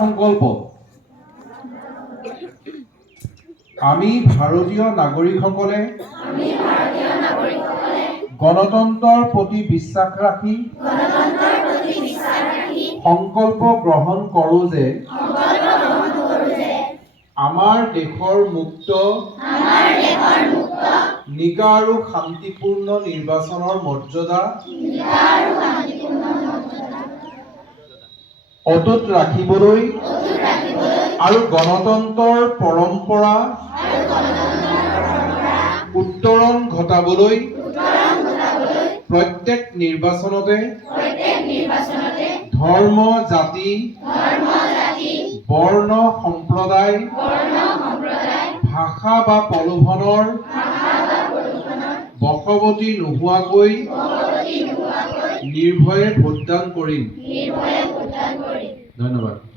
সংকল্প আমি ভাৰতীয় নাগৰিকসকলে গণতন্ত্ৰৰ প্ৰতি বিশ্বাস ৰাখি সংকল্প গ্ৰহণ কৰোঁ যে আমাৰ দেশৰ মুক্ত নিকা আৰু শান্তিপূৰ্ণ নিৰ্বাচনৰ মৰ্যাদা অটুট ৰাখিবলৈ আৰু গণতন্ত্ৰৰ পৰম্পৰা উত্তৰণ ঘটাবলৈ প্ৰত্যেক নিৰ্বাচনতে ধৰ্ম জাতি বৰ্ণ সম্প্ৰদায় ভাষা বা প্ৰলোভনৰ বশৱৰ্তী নোহোৱাকৈ নিৰ্ভয়ে ভোটদান কৰিম। ধন্যবাদ।